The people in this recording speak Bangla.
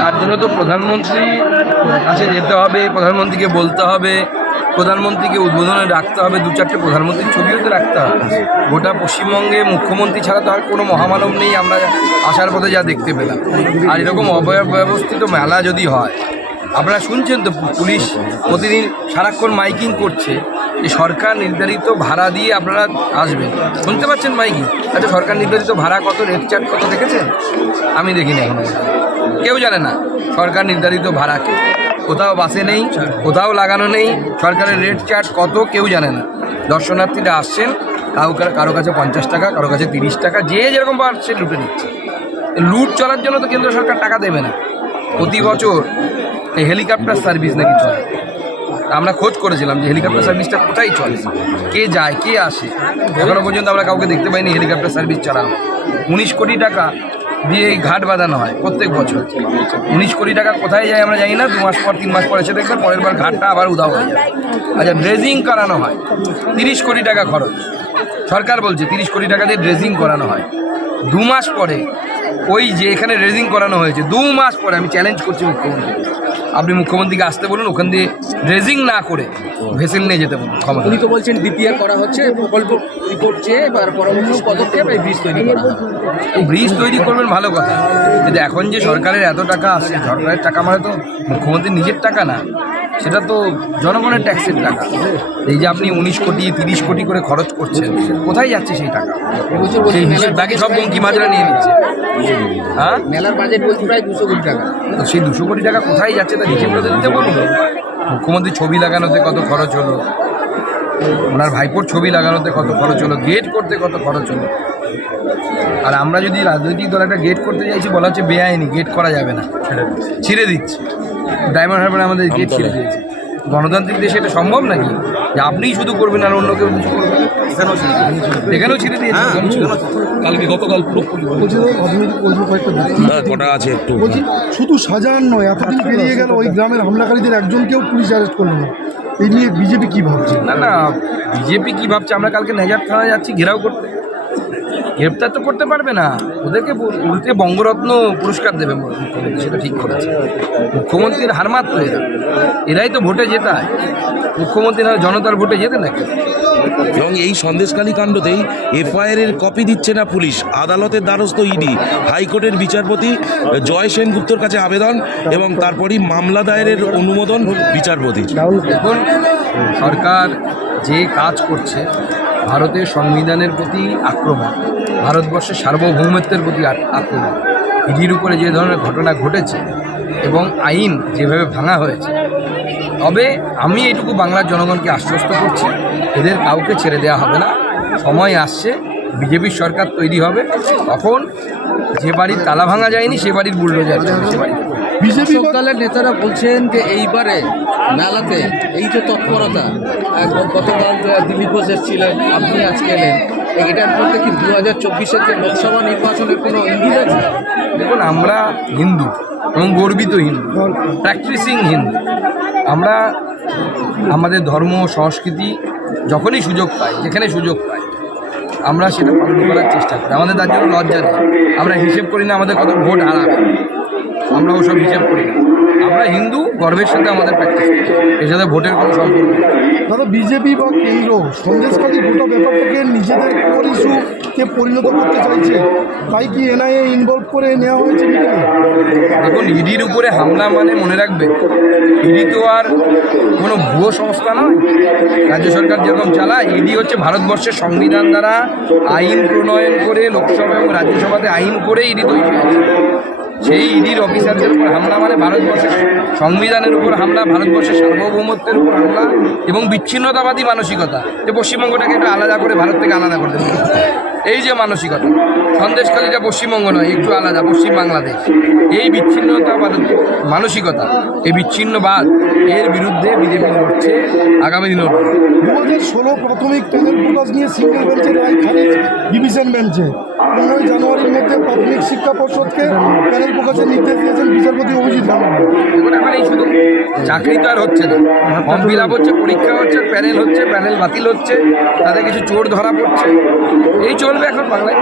তার জন্য তো প্রধানমন্ত্রী কাছে যেতে হবে, প্রধানমন্ত্রীকে বলতে হবে, প্রধানমন্ত্রীকে উদ্বোধনে রাখতে হবে, দু চারটে প্রধানমন্ত্রীর ছবিও তো রাখতে হবে। গোটা পশ্চিমবঙ্গে মুখ্যমন্ত্রী ছাড়া তো আর কোনো মহামানব নেই, আমরা আসার পথে যা দেখতে পেলাম। আর এরকম অব্যবস্থিত মেলা যদি হয়, আপনারা শুনছেন তো, পুলিশ প্রতিদিন সারাক্ষণ মাইকিং করছে যে সরকার নির্ধারিত ভাড়া দিয়ে আপনারা আসবেন। শুনতে পাচ্ছেন মাইকিং? আচ্ছা সরকার নির্ধারিত ভাড়া কত রেট চার্ট কত দেখেছেন? আমি দেখিনি এখনও। কেউ জানে না, সরকার নির্ধারিত ভাড়া কি? কোথাও বাসে নেই, কোথাও লাগানো নেই, সরকারের রেট চার্ট কত কেউ জানে না। দর্শনার্থীরা আসছেন কারও কারও কাছে পঞ্চাশ টাকা, কারও কাছে তিরিশ টাকা, যে যেরকম পারছে লুটে নিচ্ছে। লুট চলার জন্য তো কেন্দ্র সরকার টাকা দেবে না। প্রতি বছর এই হেলিকপ্টার সার্ভিস নাকি চলে? আমরা খোঁজ করেছিলাম যে হেলিকপ্টার সার্ভিসটা কোথায় চলে? কে যায় কে আসে? এখনও পর্যন্ত আমরা কাউকে দেখতে পাইনি হেলিকপ্টার সার্ভিস চালানো। উনিশ কোটি টাকা দিয়ে এই ঘাট বাঁধানো হয় প্রত্যেক বছর। উনিশ কোটি টাকা কোথায় যায় আমরা জানি না দু মাস পর তিন মাস পর এসে দেখবেন পরের বার ঘাটটা আবার উধাও হয়ে যায় আচ্ছা ড্রেজিং করানো হয়। তিরিশ কোটি টাকা খরচ। সরকার বলছে তিরিশ কোটি টাকা দিয়ে ড্রেজিং করানো হয়। দু মাস পরে ওই যে এখানে ড্রেজিং করানো হয়েছে দু মাস পরে আমি চ্যালেঞ্জ করছি মুখ্যমন্ত্রী আপনি মুখ্যমন্ত্রীকে আসতে বলুন ওখান দিয়ে ড্রেজিং না করে ভেসেল নিয়ে যেতে বলুন ক্ষমতা উনি তো বলছেন বিপিএ করা হচ্ছে প্রকল্প রিপোর্ট চেয়ে এবার পরবর্তী পদক্ষেপ এই ব্রিজ তৈরি করা। ব্রিজ তৈরি করবেন ভালো কথা। কিন্তু এখন যে সরকারের এত টাকা আসছে সরকারের টাকা মানে তো মুখ্যমন্ত্রীর নিজের টাকা না। সেটা তো জনগণের ট্যাক্সের টাকা। এই যে আপনি উনিশ কোটি তিরিশ কোটি করে খরচ করছেন কোথায় যাচ্ছে সেই টাকা? সেই হিসেব বাকি সব বঙ্কি মাজরা নিয়ে নিচ্ছে। হ্যাঁ? মেলার বাজেট বলছি প্রায় দুশো কোটি টাকা। সেই দুশো কোটি টাকা কোথায় যাচ্ছে তা হিসেবে দিতে বলুন। মুখ্যমন্ত্রী ছবি লাগানোতে কত খরচ হলো? ওনার ভাইপোর ছবি লাগানোতে কত খরচ হলো গেট করতে কত খরচ হলো? আর আমরা যদি রাজনৈতিক দল একটা গেট করতে চাইছি বলা হচ্ছে বেআইনি গেট করা যাবে না। ছিঁড়ে দিচ্ছে। ডায়মন্ড হারবার আমাদের গেট ছিঁড়ে দিয়েছে। গণতান্ত্রিক দেশে এটা সম্ভব নাকি? যে আপনিই শুধু করবেন আর অন্য কেউ কিছু করবে? এখানেও ছিঁড়ে দিয়েছে। এখানেও কালকে গতকাল। কটা আছে একটু। শুধু শাহজাহান নয় এতদিন পেরিয়ে গেল ওই গ্রামের হামলাকারীদের একজনকেও পুলিশ অ্যারেস্ট করল না। এই নিয়ে বিজেপি কি ভাবছে? না না, বিজেপি কি ভাবছে? আমরা কালকে নেজার থানায় যাচ্ছি, ঘেরাও করতে। গ্রেপ্তার তো করতে পারবে না। ওদেরকে উল্টে বঙ্গরত্ন পুরস্কার দেবে মুখ্যমন্ত্রী সেটা ঠিক করেছে। মুখ্যমন্ত্রীর হার মাত্র এরা। এরাই তো ভোটে জেতায়। মুখ্যমন্ত্রী না জনতার ভোটে জেতে নাকি? এবং এই সন্দেশকালী কাণ্ডতেই এফআইআর এর কপি দিচ্ছে না পুলিশ। আদালতের দ্বারস্থ ইডি হাইকোর্টের বিচারপতি জয় সেনগুপ্তর কাছে আবেদন এবং তারপরই মামলা দায়েরের অনুমোদন বিচারপতি এখন সরকার যে কাজ করছে ভারতের সংবিধানের প্রতি আক্রমণ ভারতবর্ষের সার্বভৌমত্বের প্রতি আক্রমণ ইডির উপরে যে ধরনের ঘটনা ঘটেছে এবং আইন যেভাবে ভাঙা হয়েছে। তবে আমি এইটুকু বাংলার জনগণকে আশ্বস্ত করছি এদের কাউকে ছেড়ে দেওয়া হবে না। সময় আসছে বিজেপির সরকার তৈরি হবে। তখন যে বাড়ির তালা ভাঙা যায়নি সে বাড়ির বুলডোজার সে বাড়িতে। বিজেপি দলের নেতারা বলছেন যে এইবারে মেলাতে এই যে তৎপরতা একবার গতকাল দিলীপ ঘোষ এসেছিলেন আপনি আজকে এলেন। এটার মধ্যে কি দু হাজার চব্বিশের যে লোকসভা নির্বাচনের কোনো ইঙ্গিত আছে? দেখুন, আমরা হিন্দু এবং গর্বিত হিন্দু, প্র্যাকটিসিং হিন্দু। আমরা আমাদের ধর্ম, সংস্কৃতি যখনই সুযোগ পাই, যেখানে সুযোগ পাই, আমরা সেটা পালন করার চেষ্টা করি। আমাদের তার জন্য লজ্জা নেই। আমরা হিসেব করি না আমাদের কত ভোট হারাবে। আমরা ওসব হিসেব করি না। আমরা হিন্দু, গর্বের সাথে আমাদের প্র্যাকটিস করি। এর সাথে ভোটের কোনো সম্পর্ক নেই। দাদা, বিজেপি বা কেন্দ্র সন্দেশকালী গোটা ব্যাপারটাকে নিজেদের কোর ইস্যুকে পরিণত করতে চাইছে, তাই কি এনআইএ ইনভলভ করে নেওয়া হয়েছে দেখুন, ইডির উপরে হামলা মানে মনে রাখবে, ইডি তো আর কোনো ভুয়ো সংস্থা নয়। রাজ্য সরকার যেরকম চালায়, ইডি হচ্ছে ভারতবর্ষের সংবিধান দ্বারা আইন প্রণয়ন করে লোকসভা এবং রাজ্যসভাতে আইন করে ইডি তৈরি হয়েছে। সেই ইডির অফিসারদের উপর হামলা মানে ভারতবর্ষের সংবিধানের উপর হামলা, ভারতবর্ষের সার্বভৌমত্বের উপর হামলা এবং বিচ্ছিন্নতাবাদী মানসিকতা। যে পশ্চিমবঙ্গটাকে একটু আলাদা করে ভারত থেকে আলাদা করে দেবে। এই যে মানসিকতা সন্দেশকালীটা পশ্চিমবঙ্গ নয়, একটু আলাদা, পশ্চিম বাংলাদেশ। এই বিচ্ছিন্নতাবাদ, মানসিকতা, এই বিচ্ছিন্নবাদ, এর বিরুদ্ধে বিজেপি লড়ছে আগামী লড়বে। দু হাজার ষোলো প্রাথমিক নিয়ে সিঙ্গেল খারিজ, ডিভিশন বেঞ্চে। পনেরোই জানুয়ারির মধ্যে প্রাথমিক শিক্ষা পর্ষদকে প্যানেল প্রকাশের নির্দেশ দিয়েছেন বিচারপতি অভিজিৎ চাকরি তো আর হচ্ছে না। ফর্ম ফিল হচ্ছে, পরীক্ষা হচ্ছে, প্যানেল হচ্ছে, প্যানেল বাতিল হচ্ছে তাদের কিছু চোর ধরা পড়ছে। এই চলবে এখন বাংলায়।